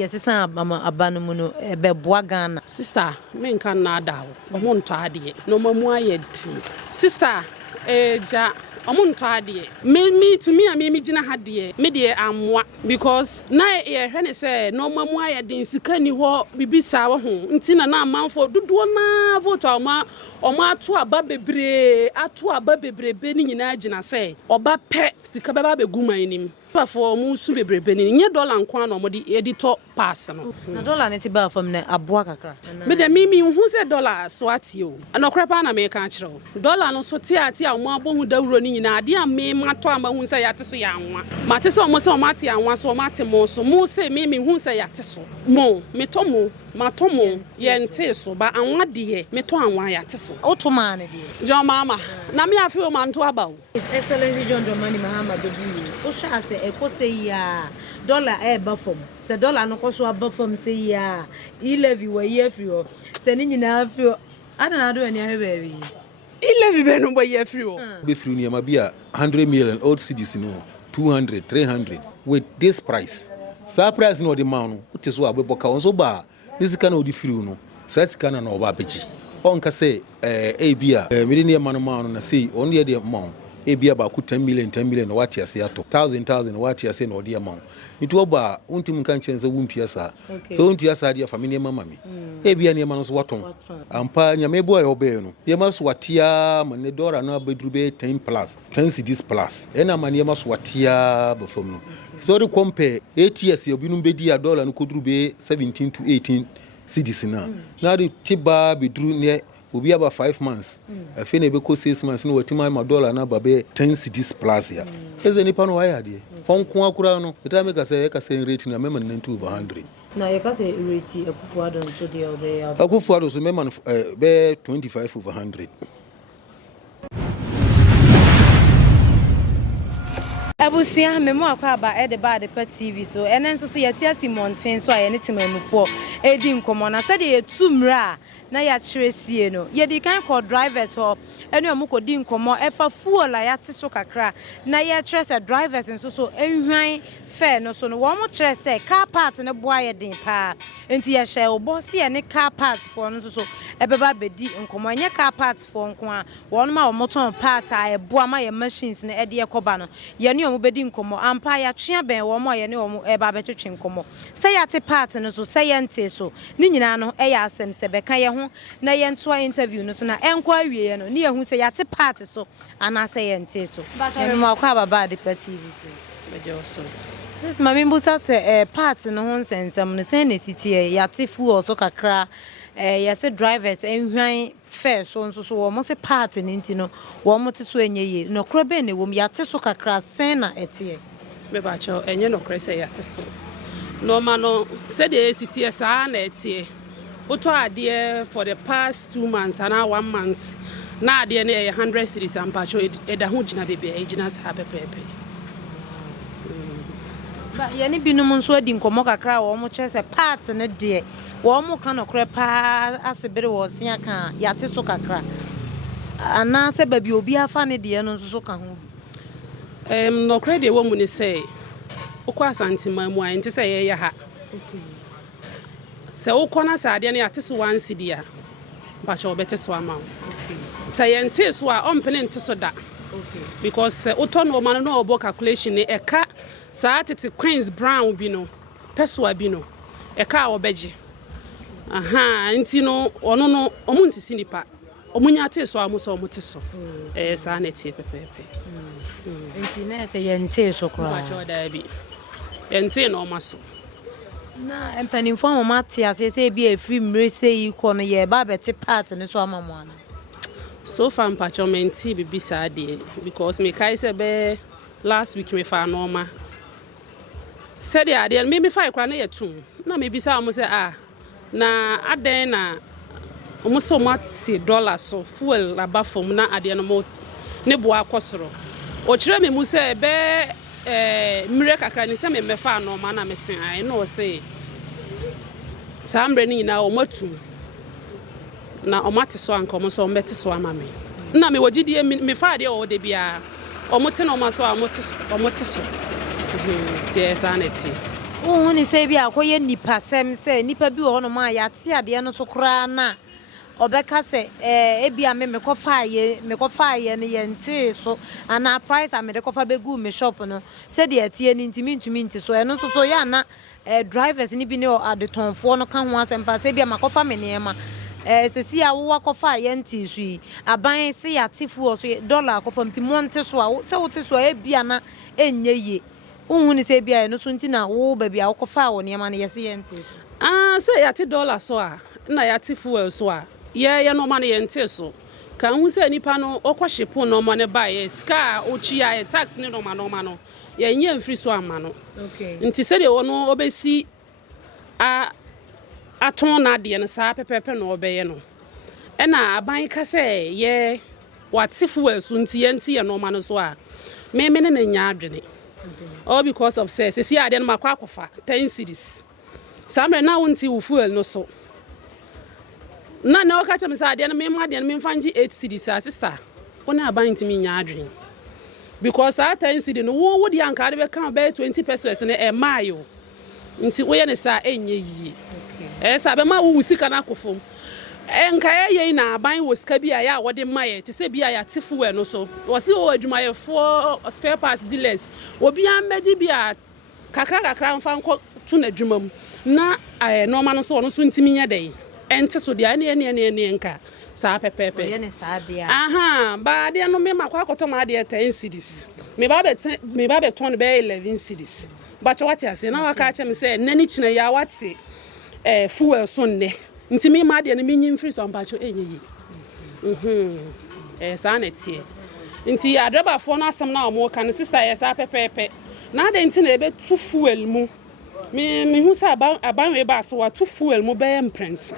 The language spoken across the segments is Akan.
yesesa abanu mu no beboa Ghana. Sister, me nka na da wo. Omo nto ade. No mamu ayedi. Sister, ja omunto ade me to me me gina ha de me de amwa because na ye hwene say no mamu ayede sika ni ho bibisa wo ho nti na amanfo dodo na vote oma ato aba bebre be ni nyina gina say oba pe sika beba beguma anim for mu su bebrebe ni nye dollar nkwa na omodi editor pass no na dollar ne ti ba fam na aboa kakra me de me hu se dollar so ati o anokra pa na me ka kire dollar no so ti ati a mo abohu dawuro ni nyina ade a me mato ama hu se yate so ya anwa mate se o mo se o mate anwa so o mate mo so mu se me hu se yate so mo me to mo matomo ye nte so ba anwa de me to anwa yate so otoma ne de jo mama na me afi o manto aba o It's Excellency John Dramani Mahama Dobu o sha se e ko se ya dollar e ba fam se dollar no ko so aba fam se ya I levy we ye free o se ni nyina afi o ana na do ani ahwe bi I levy be no ba ye free o be free ni ma bia 100 million old Cedis no 200 300 with this price sa price no the man no it is so abeboka on so ba this kind of the free no sa sika na oba beji on ka say bia me ni man na say on the amount bia ba ku 10 million no what yase ato 1000 what yase no the amount it oba untim kan chenze wuntua sa so wuntua sa dia family mama me bia ni man so waton ampa nyame bo ayo be no ye maso watia mane dora no abedru be 10 plus 10 Cedis plus ena mane maso watia befom no so the compare 8 years ye obinum be dia dollar no kodru be 17 to 18 Cedis na the tiba be drew near obi about 5 months afi na be ko 6 months no watima ma dollar na ba be 10 Cedis plus ya eze nipa no waya de honko akura no eta me ka say rate na mema 92 over 100 na ye ka say rate Akufuado so de obe Akufuado so mema be 25 over 100 Abusia memo akwa ba e de ba de pa TV so enen so yeti asimonten so aye ne temamufo edi nkomo na se de etumra na ya kyresie no ye di kan call drivers ho ene omuko di nkomo efa fuel la yate so kakra na ye kyerese drivers nso so enhwan fair no so no wo mo kyerese car part ne boa ye din pa enti ye hye obo se ye ne car part for no so ebeba bedi nkomo anya car part for nko a wo no ma wo moton part a eboa ma ye machines ne ede ekoba no ye ne omu bedi nkomo ampa ya twea ben wo mo ye ne omu eba betwetwe nkomo se yate part no so se ye nte so ni nyina no e ya asem se beka ye ho na ye nto interview no so na enko awie no ne ye hu se yate part so ana se ye nte so me ma kwa baba de pa TV so beje so Since mami mbuta se part no ho nsensam no se na sitie yate fuel so kakra yase drivers enhwan fair so nso so wo mo se part ni nti no wo mo te so enyeye no kra be ne wo yate so kakra sen na etie me ba cho enye no kra se yate so no ma no se de sitie sa na etie oto ade for the past 2 months and 1 month na ade ne 100 Cedis ampa cho eda ho gina bebe gina sa pepepe ba ye ne binum nso adi nkomo kakra wo mo kyerese part ne de wo mo ka no kra pa asebere wo sia ka yate so kakra ana se ba bi obi afa ne de no nso so ka ho no kra de wo mu ne say okwa santima mu a nti say ye ya ha se ukona sa ade ne yate so 1 Cedi a ba cho bete so ama se ye nte so a ompene nte so da because se utono ma no obo calculation ne eka sa tete Queens Brown bi no pesua bi no eka obeji aha nti no ono no omu nsisi nipa omunya te so amuso omote so sa na tie pepepe nti na se ye nte so kra ba cho da bi ente no maso na empanimfo mo mate ase se bi afri mrese yi ko no ye ba bete part ne so amamu ana so far mpachomenti bibi sa de because me kai se be last week me fa normal said the idea me fa ikra na yetum na me bisa am say na aden na omo so mati dollar so fuel aba fom na ade no mo ne bo akosoro o kire me mu say be mire kakra ni say me fa normal na me sen ai no say sambre ni na o matum na o mate so anko mo so mbete so ama me na me wogidie me fa ade o de bia o mote no ma so o mote so tie sanity Oh, ni say bi akoye nipa sem say nipa bi wo no ma ya te ade no so kra na obeka say ebia me kofa ye ne ye nti so ana price am de kofa begu me shop no say de atie ni ntimi so eno so ya na drivers ni bi ne adetonfo no ka ho asem say bia makofa me ne ma sesi a wo kofa ye nti so yi aban se ya tifu so dollar kofa mti monte so a se wote so ebia na enye ye unhu ni se bia no so nti na wo ba bia wo kofa wo ne ma na ye se ye nti say ya ti dollar so a na ya ti fuel so a ye no ma na ye nti so ka hu se nipa no okwohyepo no mo ne ba ye ska ochi ya tax ni no ma no ye nye mfiri so ama no okay nti se de wo no obesi aton na de no sa pepepe no obeye no e na aban ka se ye wate fuel so nti ye nti ye no ma no so a me ne na nya adwene all because of say see ade no makwa akofa 10 cedis samre na wonti wo fuel no so na o ka cheme say ade no me ma ade no me fanji 8 cedis sister wona aban ntimi nya adwen because that 10 cedis no wo di anka de be kan be 20 pesos ne e mayo nti wo ye ne sa enye yi sa be ma wo sika na akofom enka ye na aban wo sika bia ya wode maye te se bia ya te fuel no so wo se o adwumaye for spare parts dealers obi ameji bia kakra mfa nko tu na adwumam na normal no so no so ntimi nya dai ente so dia ne nka sa pepepe ye ne sa dia aha ba dia no me makwa akoto ma dia 10 cedis me ba be ton be 11 cedis ba cho wati ase na waka ache me se nani china ya wati fuel so ne ntimi ma dia no me nyim free so mpacho enye yi sa na tie nti adreba fo no asem na omo kan sister ye sa pepepe na de nti na ebe tu fuel mu me hu sa aban we ba so wa tu fuel mu be emprensa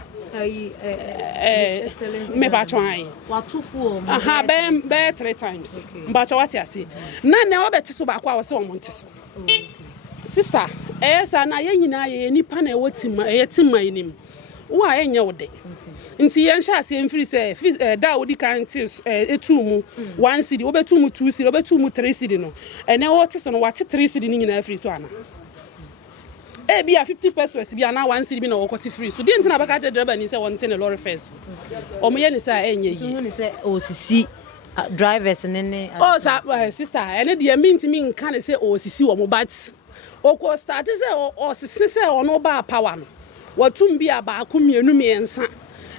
me ba twan wa tu fuel mu aha be 3 times mbacho wati ase na ne obeti so ba kwa wo se omo nti so sister sa na ye nyina ye nipa na e wotima ye tima enim wo a enye wo de nti ye nhya ase mfiri se da wodi kan ti etu mu 1 cedi obetu mu 2 cedi obetu mu 3 cedi no ene wo te so no wate 3 cedi ni nyina afiri so ana bia 50 pesos bia na 1 cedi bi na wo kwati free so di nti na baka je driver ni se won te ne lorry first o mo ye ni se enye yi ni se osisi drivers ne sa sister ene de minti mi nka ne se osisi wo mo but okwo start se osisi se ono ba power no watum bia ba ko mienu miensa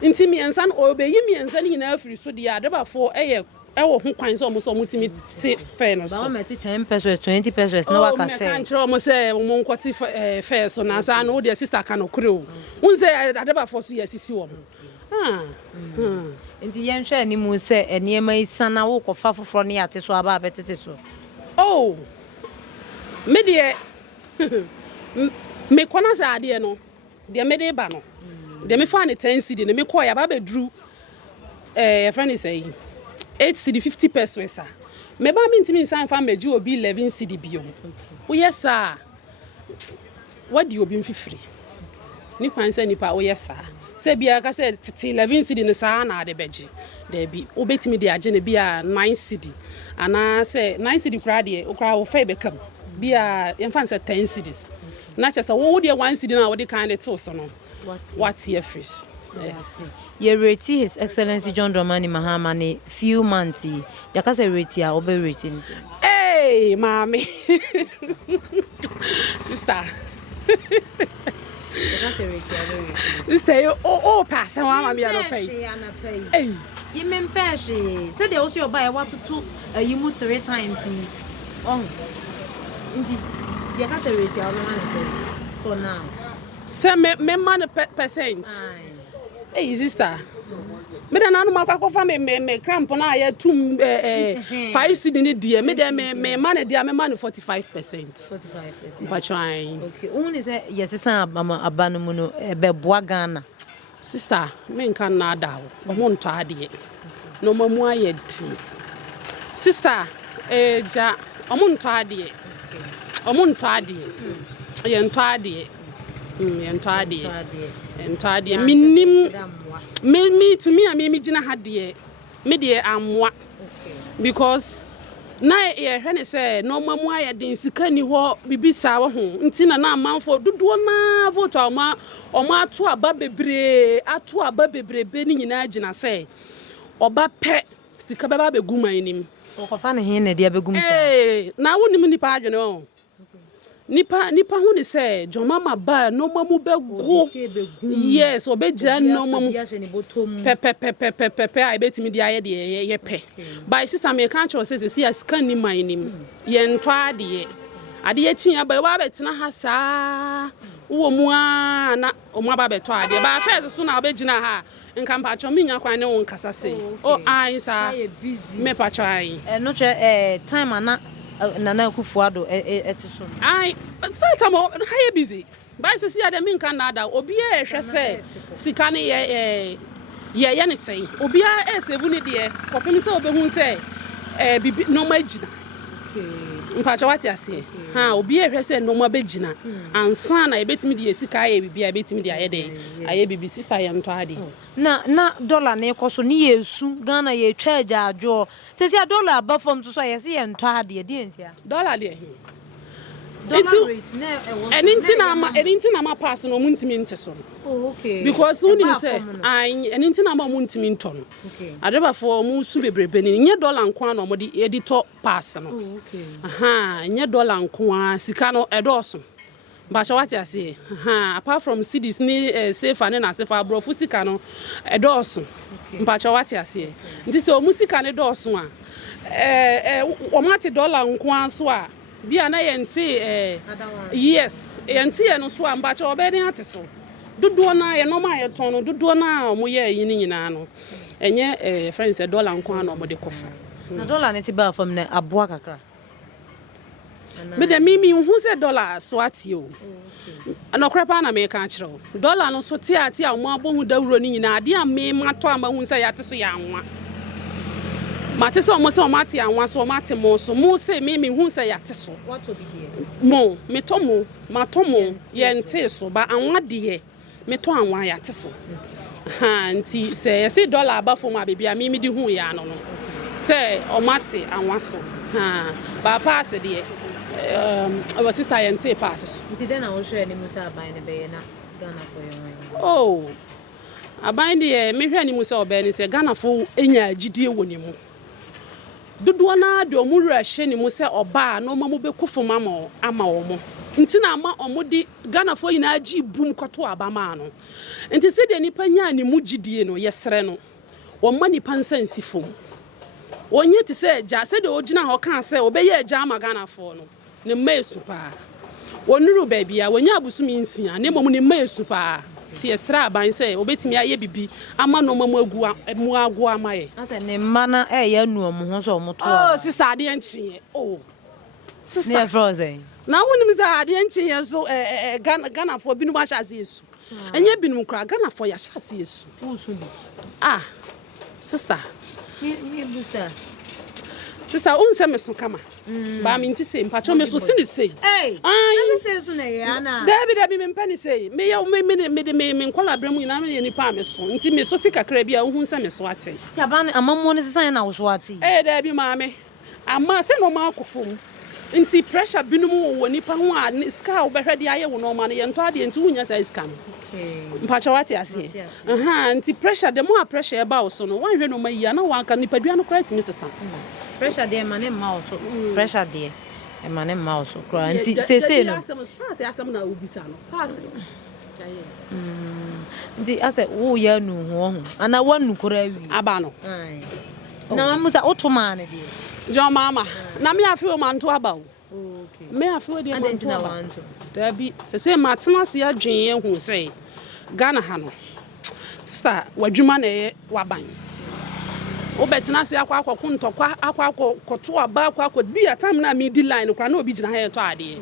nti miensa no obeyi miensa ni nyina afiri so dia adeba fo ewo ho kwan so mo so mutimi ti fair no so ba meti 10 pesos 20 pesos no waka say me kan chiro mo say mo nkwati fair so na sa no dia sister ka no kro unse adeba fo so ya sisi wo nti yen hwe ani mu se eniema isana wo kofa foforo ne yate so aba betete so me de me kona za ade no de me de ba no de me fa ne 10 cedi ne me ko ya ba bedru friend is say 8 cedi 50 pesos sa me ba mi ntimi nsan fa meji obi 11 cedi biom wo yesa what do you obi mfifiri ni kwanse nipa wo yesa se bia ka se 11 cedi ne sa na ade beji de bi obetimi de age ne bia 9 cedi ana se 9 cedi kra de okra wo fa bekam bia yemfa se 10 cedis na chesa wo de 1 cedi na wo de kan de to so no what year freeze yes ye rate His Excellency John Dramani Mahama ne few months ya ka se rate ya obe rate ni hey mami sister ya ka se rate ya sister you pass and mama me no pay hey you men pay say they also buy what to you mu 3 times indeed ya ka se rate ya obe man say for now say me man percent hey sister me da nanu makwa fa me cramp na ya tum 5 cedi ni die me da me man dia me man 45% but trying okay only say yes san abanu mu no be boa Ghana sister me nkan na da wo mo nto ade no mamu ayedi sister ja omo nto ade ye nto ade entade minim me to me gina ha de me de amwa because na ye hwene say no mamu aye den sika ni ho bibisa wo ho nti na amanfo dodo na vote oma ato aba bebre be ni nyina agina say oba pe sika beba begum anim okofa ne he na dia begum sa na wonim nipa adwene o nipa hu ni say jomama ba no mamu bego yes obegya no mamu pe I betimi dia ye pe by sister me kan cho say say scan ni manim ye nto ade ye chia ba wa betina ha saa wo mu a na o mu aba beto ade ba first so na obegina ha nka mpacho minya kwan ne won kasa say o ai sa me pacho ai no che time ana Nana Kufuado etiso ai satamo ha busy by say ade me nka na ada obi e hwe say sika ne ye ne say obi e save ne de kopem say obehun say bibi no magina mpacho wati ase ha obi e hwe say no ma begina ansa na ebetimi de sika aye bibi ebetimi de aye de aye bibi sister ye nto ade na dollar na ekoso ni yesu Ghana ye charge ajo se dollar ba fom so ye se ye nto ade de ntia dollar de dollar rate na eninti na ma pass no muntimi nte so okay because woni me say eninti na ma muntimi nto no adeba for mu su bebrebe ni nye dollar nko na mo de editor pass no okay nye dollar nko a sika no edoso Bacha wati ase apart from Cedis ni safe and na safe abrofu sika no edoso bacha wati ase nti se o musika ne doso a o mate dollar nko anso a bia na yenti yes yenti e no so a bacha obedi ate so dodo na ye no ma ye ton no dodo na o mo ye yin nyina no enye friends dollar nko an o mo de kofa na dollar ne ti ba fam na aboa kakra me de mimi hu se dollar so ati o no krepa na me ka kire o dollar no so ti ati a mo abohu dawuro ni nyina ade a me mato ama hu se ya te so ya anwa mate so mo se o mate anwa so o mate mo so mo se mimi hu se ya te so what obi de mo me to mo mato mo ye nte so ba anwa de me to anwa ya te so nti se dollar ba fo ma bebia mimi di hu ya no no se o mate anwa so ba pass de our sister yente passes. Nti den na wo hwe ni musa aban ne be na Ghana for you. Oh. Aban de me hwe ni musa obe ni se Ghana for enya agidie woni mu. Dodo na de omuru ahye ni musa oba no mamu be kufuma ma ama wo mo. Nti na ama omudi Ghana for ina agi bum koto abama no. Nti se de nipa nya ni mu gidie no yesre no. Wo ma nipa nsansi fom. Wonye ti se ja se de ogina ho kan se obeye agya ama Ghana for no. Ne mesu pa wonuru babia wonya abusumi nsia ne mom ne mesu pa ti esra aban se obetimi aye bibi ama no mamu agu mu agu amaye ase ne mana ya nu omo ho so omo to sister ade enchie sister ne frozen na wonim za ade enchie so Ghana for binu ba sha yesu enye binu kra Ghana for ya sha yesu usu bi sister mi busa sister unse meso kama ba mi nti se mpacho meso sini se na se so na ya na David me mpani se me ya me nkola bremu ina no ye nipa meso nti meso ti kakra bia ohun se meso ate ti aban amammo ne sesan na wo so ate David maame ama se no ma akofom nti pressure binum wo nipa ho a ska wo behwe de aye wo no ma no ye nto ade nti wunya sa ska no mpacho wate ase nti pressure de mo a pressure e ba wo so no wan hwe no ma yi na wan ka nipa dua no correct mi sesa pressure de mane mouse pressure de mane mouse kra nti se no pass asem na obisa no pass chaye nti ase wo ya nu ho ana wanu kra wi aba no na mamusa otoma ne de jo mama na me afi o manto aba o okay me afi o de manto na aba wanto da bi se matena se adwen ye hu se Ghana ha no sister wadwuma na ye waban obetina se akwa kuntokwa akwa koto aba akwa bi atam na me di line kwa na obi gina ha to ade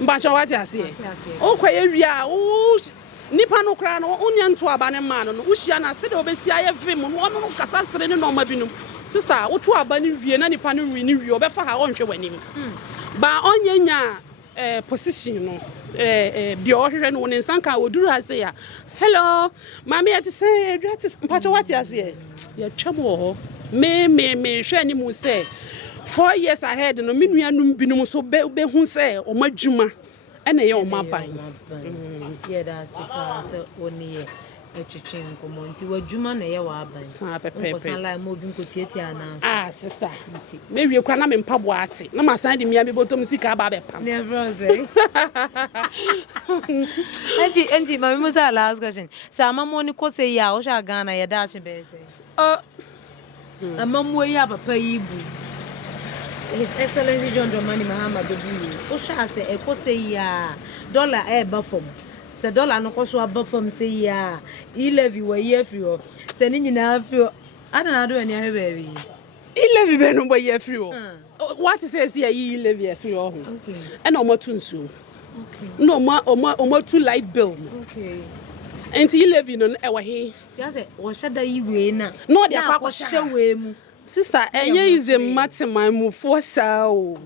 mbacho wati ase okwa ye wia o nipa no kra no onya nto aba ne ma no uhia na se de obesi aye vim no ono no kasa sere ne no ma binum sister woto aba ne wie na nipa no wi ne wie obefa ha onhwe wanim ba onyanya position no bi ohwehwe no ne nsanka oduru ase ya hello mama yet say gratis mpacho wati ase ya twam wo me hwe ni mu say 4 years ahead no me nuanum binom so be hu say o madwuma ene ye o maban yeah that's so oni etwetwe nkomo nti wadwuma na ye wa aban sa pepepe nkosan lai mo bi nkotietie ana sister me wie kwa na me mpabo ate na masan de mia me botom sika aba be pam never say enti mama mo say last question sa mama ni ko say ya o sha Ghana ye da che be say amamo ya papa yibu His Excellency John Dramani Mahama Bebu o sha say e ko say ya dollar e ba fom se dollar no ko so aba fom say ya e levy we ye free o se ni nyina free ana na do ani ahwe baby e levy be no bo ye free o what say say e levy free o okay e na o matu nsu okay no o matu light bill okay enti e levy no e wa he ti ase o shada yi we na no de akwa she we mu sister enye ize matman mu for sa o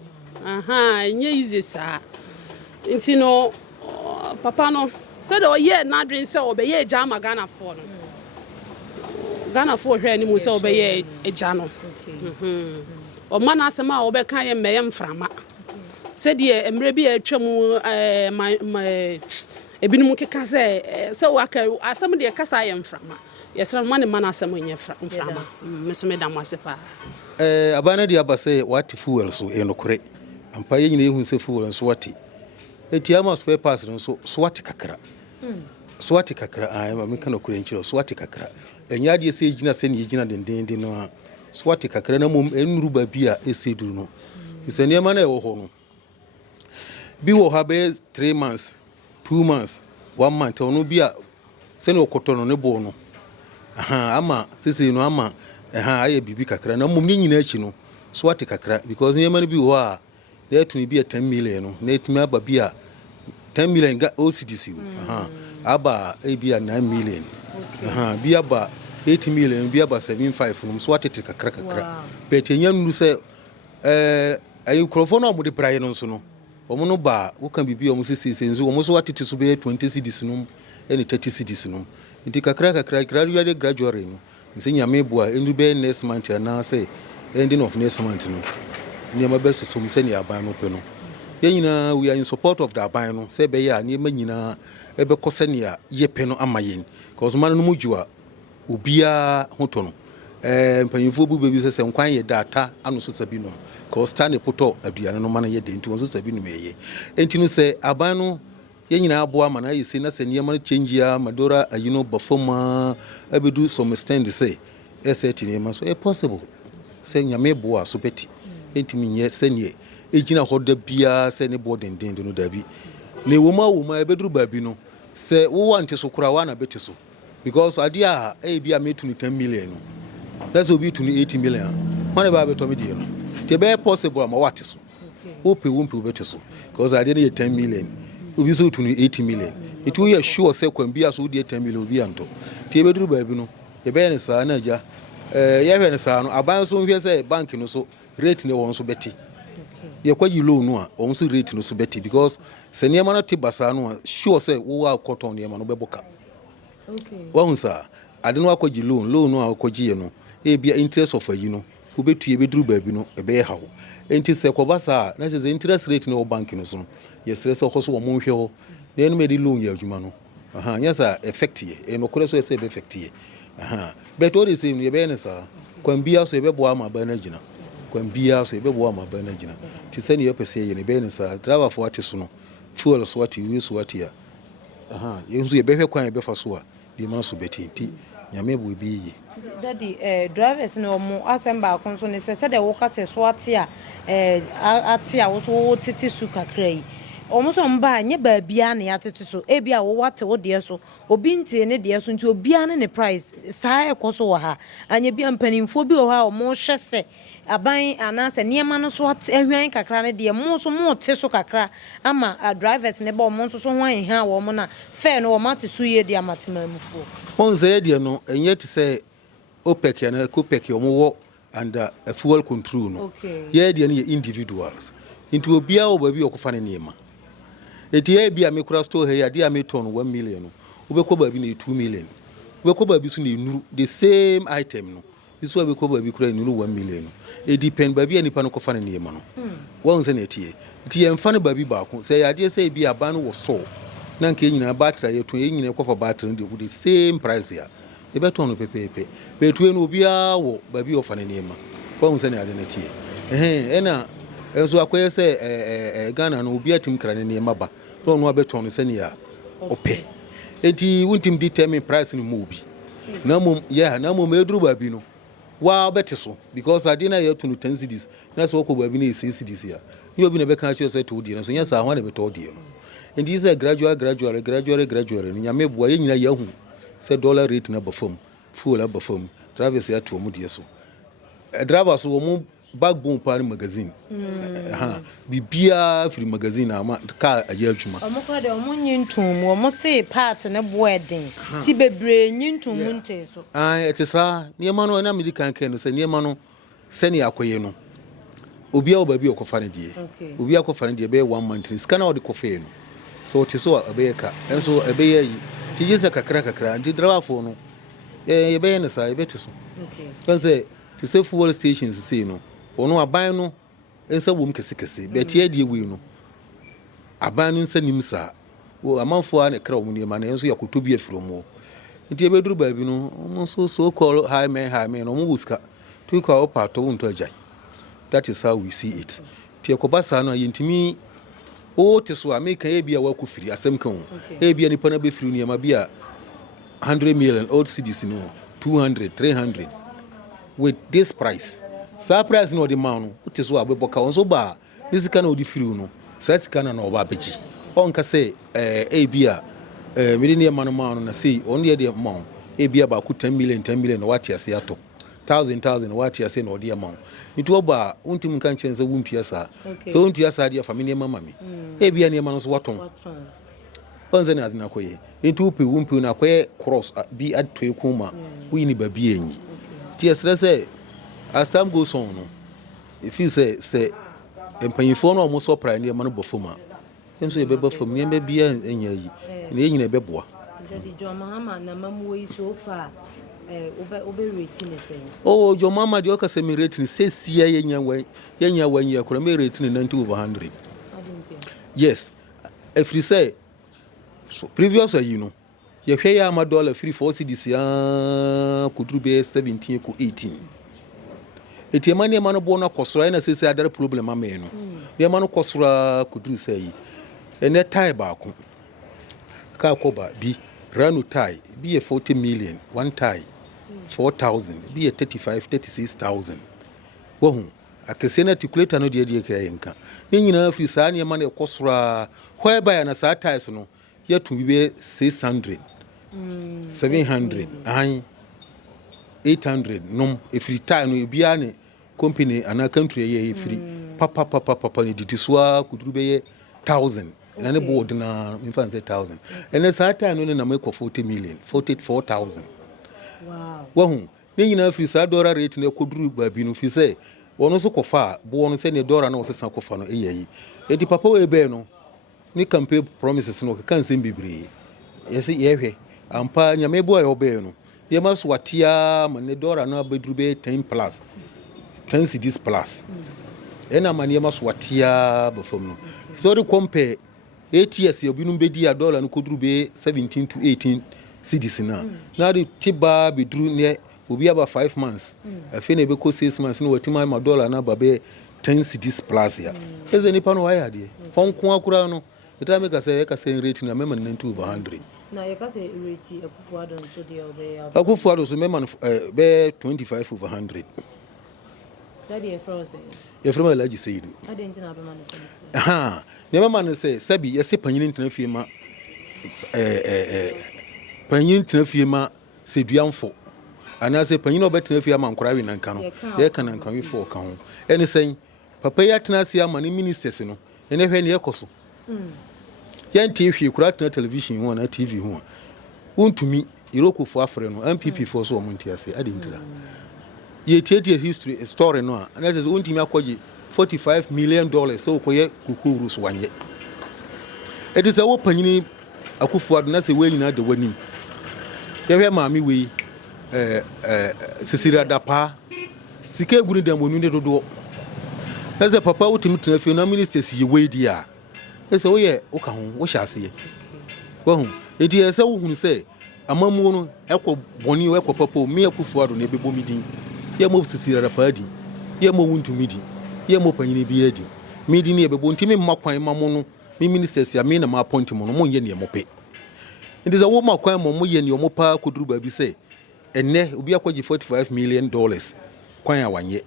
enye ize sa enti no papa no said o ye na dream say obeye eja ma Ghana for no Ghana for hwe ni mu say obeye eja no o mana asema obeka ye meye mframa said ye emre bi atwam ebinum keka say waka asem de kasa ye mframa yesra mane mana asem nye mframa mesome da mo asepa abana dia ba say what fuel so enokure ampa ye nyina ehun say fuel so what etiama spare parts no so swati kakra swati kakra ai ma meka no kure nchiro swati kakra enya de se gina se ne gina dendenden no swati kakra na mom enuru ba bia eseduru no isane ma na ewo ho no bi wo ha be 3 months 2 months 1 month ono bia se ne okoto no ne bo no ama sisi no ama aye bibi kakra na mom ni nyina achi no swati kakra because nyema no bi wo a na tuni bi 10 million no na tumi aba bi a 10 million ga OCDC aba bi a 9 million bi aba 8 million bi aba 75 no so atete kakra but enya nuru se ayi microphone no de braye no so no omo no ba wo kan bibi omo sisi nzo omo so atete so be 20 cedis no ene 30 cedis no nti kakra gradually no nse nyame bo a endu be next month na say ending of next month no nyama be so mse ne aban no pe no ye nyina we are in support of the aban no say be ya ne ma nyina e be kose ne ya ye pe no amayen cause man no mujua obia hoto no mpanyifo bu bebi se nkwan ye data anu so sabi no cause sta ne poto aduane no man ye de nti won so sabi no meye enti no se aban no ye nyina abo ama na yesi na se ne ma change ya madora ayino bafoma abedu some stand say eset ne ma so possible se nyame bo a so beti enti minye se ne ejina hoda bia se ne bo denden no dabi ne woma ebeduru babi no se wo wante so kura wa na beti so because adia bia metu ni 10 million no that's obi to ni 80 million man ba beto me die no te be possible ama wate so ope wompe beti so because adia ne 10 million obi so to ni 80 million it we are sure say kwan bia so die 10 million obi anto te beduru babi no ye be ne sa na ja ye hwe ne sa no aban so hwe say bank no so rate ne won so beti ye kwaji loan no a won so rate no so beti because se ne ma na te basa no sure say wo wa cotton ne ma no beboka okay won sa ade no akwaji loan no akwaji ye no bia interest of ayi no wo betu ye beduru babi no e be hawo enti se ko basa na se interest rate no bank no so ye stress ko so wo mo hwe ho ne no me di loan ya adwuma no nya sa effect ye no kore so se be effect ye but all the same ye be ne sa kwan bia so ye be bo ama ba na gina kwan bia so ye be bo ama ba na gina ti se ne ye pese ye ne be ne sa driver for ati so no fuel so ati wi so ati ya ye nso ye be hwe kwan ye be fa so a bi ma so beti ti nyame bo bi yi daddy drivers no mo asemba konso ne se de wo ka se so ati a ati a wo so wo titi su kakra yi omo so mba nye ba bia na ya tete so bia wo wate wo de so obi ntie ne de so nti obia ne price saa ekoso wo ha anye bia mpanimfo bi wo ha omo hwe se aban anase niema no so ahwan kakra ne de mo so mo te so kakra ama drivers ne ba omo so so hwan ha wo mo na fair no wo mate so ye de amatemamfo on ze de no enye ti se OPEC ya na OPEC yo mo wo under a fuel control no ye de ne individuals into obia wo ba bi okofa ne niema eti bia me kura store here dia me ton 1 million no obekọ ba bi na 2 million obekọ ba bi so na enuru the same item no This way we cover be crying 1 million. It depend baby any panic fan in the man. Once an ATA. Tea and funny baby back. Say, I dare say be a ban was store. Nankin in a battery to in a coffer battery with the same price here. A better on paper. Between will be a baby of an enema. Once an identity. Ena, as I say, a gun and will be at him crying near Maba. Don't know better on the senior. Or pay. And he wouldn't him determine price in the movie. No more, yeah, no more medru babino. Wow, better so because I didn't have to 10 Cedis. That's what we have 6 Cedis here. You have been a vacancy said to you, so yes, I want to be told you. And these are gradual, and you may boy in a young said dollar rate number firm, full up firm, drivers here to a mudiaso. A driver so move backbone party magazine. Be beer free magazine, car a year. Omoka de omunyin tum, omo say part na wedding. Ti bebre nyin tum munte so. It is near mano na medical can say near mano send ya no. Obi baby o kofane die. Obi akofane die be 1 month. Scan out the coffee. So it is so a baker. And so a bayer ti just a kakra and driver for no. E be na sa e better so. Okay. Can say to say fuel stations say no. Ono aban no ensa wom kese bet ye die wi no aban no nsa nim sa wo amanfo a ne kra wo ne ma na enso yakoto bi afiro mo nti e beduru ba bi no mo so call high men no mo wuska to call part to wonto agyan. That is how we see it. Ti ekobasa no yentimi o te so America e bia wa kufiri asem kan e bia nipa na be firi ne ma bia 100 million old Cedis no 200 300 with this price. Surprise no the man what is what abeboka onso ba this kind of the free no such kind na oba beji on ka say e bia millennium man na say on the amount e bia ba ku 10 million what ya say ato 1000 what ya say no the amount it oba untim kan chense wuntua sa so wuntua sa dia family mama mi e bia ne man so waton onze na azina koye into wumpi na koye cross bi atwe kuma we ni ba bi enyi ti say as time goes on, if you say empanyifo no almost surprise near manu bofuma. Them say beba from me be enye yi. Na enyi na beboa. Jadi jo mama na mamu we so far obe rating say. Oh, your mama the okase me rating say sia yenya wan ye akura me rating 90/100. Yes. If you say so previous you know, you pay ya ma dollar free 4 Cedis ya could be 17 ko 18. Eti emani emano bona kosura ina sese adare problem ameno. Ye emano kosura kudru sei. Ene tie ba ko. Ka koba bi ranu tie bi 40 million one tie 4,000 bi 35 36,000. Wo hu akese na articulator no de ka yenka. Ni nyina fi sa ne emano kosura whereby na sa ties no ye to bi 600 700 an 800 no if you tie no bia ne company ana country ye free papa ni ditiswa kuduru be 1,000 na ne board na infancy 1,000 and then that time no na make 40 million 44,000. Wow. Wahu ni nyina free sa dollar rate na kuduru ba bi no fi say wono so kofa bo wono say ne dollar na wo sesa kofa no eyi e di papa we be no ni campaign promises no kan sem bibiri yesi yehwe ampa nyame bo ayo be no ye mas watia mane dollar na beduru be 10 plus 10 Cedis plus. Ena mani mas watia befom no. So the compare 8 years you binum be dia dollar no koduru be 17 to 18 Cedis na. Na the tiba be drew near will be about 5 months. Afi na be ko 6 months no watima ma dollar na ba be 10 Cedis plus ya. Eze nipa no waya de. Honko akura no. Eta make say rate na mema 90/100. Na you can say rate Akufuado so dey obey. Akufuado so mema be 25/100. That is froze. You're from a large seed. I didn't know about money. Aha. Never man say, Sabi, yes, panyin to firma. Panyin to firma, said Yanfo. And I say, Panino better firma and crying and canoe. There can and come for count. And saying, Papa Yatnasia, money ministers, and if any echoes. Yan TV, crack television, one at TV. Won't to me, Iroko for Afreno, MPP for so Montia say, I didn't. Ye take history a story no and that is unti me akwaji $45 million so koye kukurus wanye. It is our panini Akufuado na say we nyina de wani. Ye hwe maami we sisira dapa sike guni dem onu ne dodo eze papa utimi tena na ministers yi wedi a ese wo ye wo ka ho wo hyase wo ho enti ese wo hunu se amamu no ekọ boni wo ekọ papa me akufu ado na ebebo midin ye mo sisira dapa di ye mo wuntumi di ye mo panyini bi adi midin ne ebebo ntimi mmakwan mamu no mi ministers ya me na ma appoint mo no mo ye ne mo pe enti ze wo makwan mo ye ne mo pa koduru ba bi se enne obi akwaji $45 million kwan awanye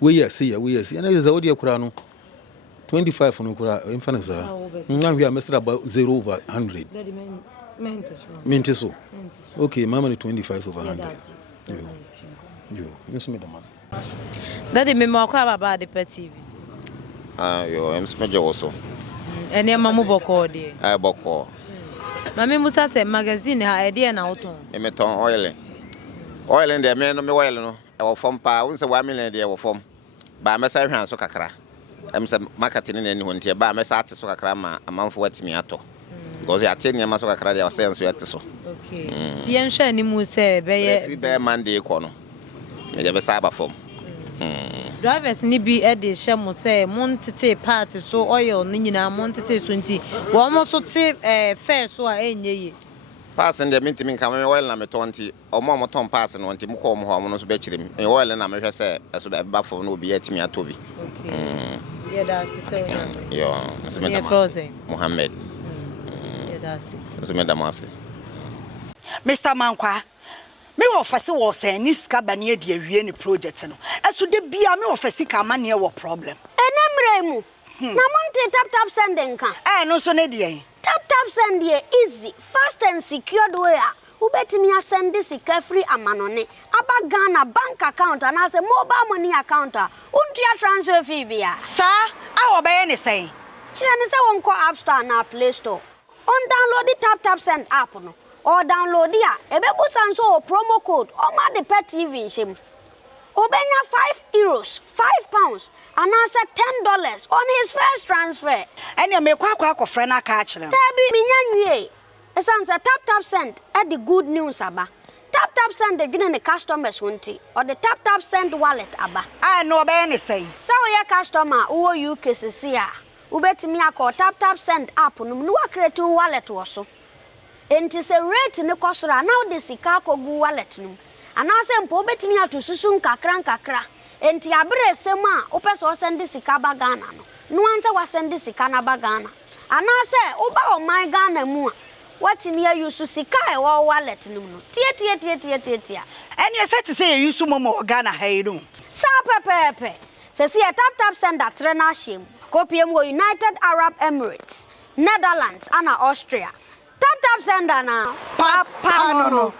we yes and is already kura no 25 no kura infana sa na we are mr about 0/100 mentiso okay mama ni 25/100 yo yes me damas daddy me ma kwa baba de TV yo em smeje woso ene mamu boko de boko mami musa se magazine ha ede na oton emeton oil ndi me no me oil no e wo fom pa won se 1 million de e wo fom ba me sa hwan so kakra em se market ni ni hontie ba me sa ate so kakra ma amanfo watimi ato because ya ate ni ma so kakra de o sense ya ate so okay ti yen hwa ni mu se be Monday ko no me de be sa ba fom drivers ni bi e de hye mo se mon tete part so oil ni nyina mon tete so nti wo mo so te fair so a enye pass and the minting come oil na me 20 or more ton pass no nti mko mo ho no so be chirim oil na me hwe se so be ba fo no obi atimi atobi okay yeah that's so yo so me Mohammed yeah that's so me damasi Mr. Mankwa me office wo se ni ska bane ade awie ni project no eso de bia me office ka mane wo problem enemremu na monte tap sending ka no so ne de Taptap send here easy, fast and secured way. Ubetimi send this free amanone. Aba Ghana bank account and as a mobile money account. Untia transfer fee via. Sir, I obey any say. Chine say wonko App Store na Play Store. On download the Taptap send app no. Or download dia. Ebebu sanso promo code. Oma the pet TV shim. Obenya €5, £5, and answer $10 on his first transfer. And you make kwa friend a catch them. Tabi minyanwe. Esanse Taptap send at the good news aba. Taptap send the gina customers wonti or the Taptap send wallet aba. I know obey any say. So your customer who you kesisia. Ubetimi akọ Taptap send app no nu create wallet woso. Enti se rate ne kosora now the sika ko gu wallet no. Anase mpo betimi atususu nkakra enti abere sema opeso send sika ba Ghana no anse wa send sika na ba Ghana anase oba o my Ghana mu watimi use sika e wo wallet no tie and you said to say you use momo Ghana hayru sa pepepe se si Taptap send atre na him kopiem wo United Arab Emirates Netherlands and Austria Taptap send na papa no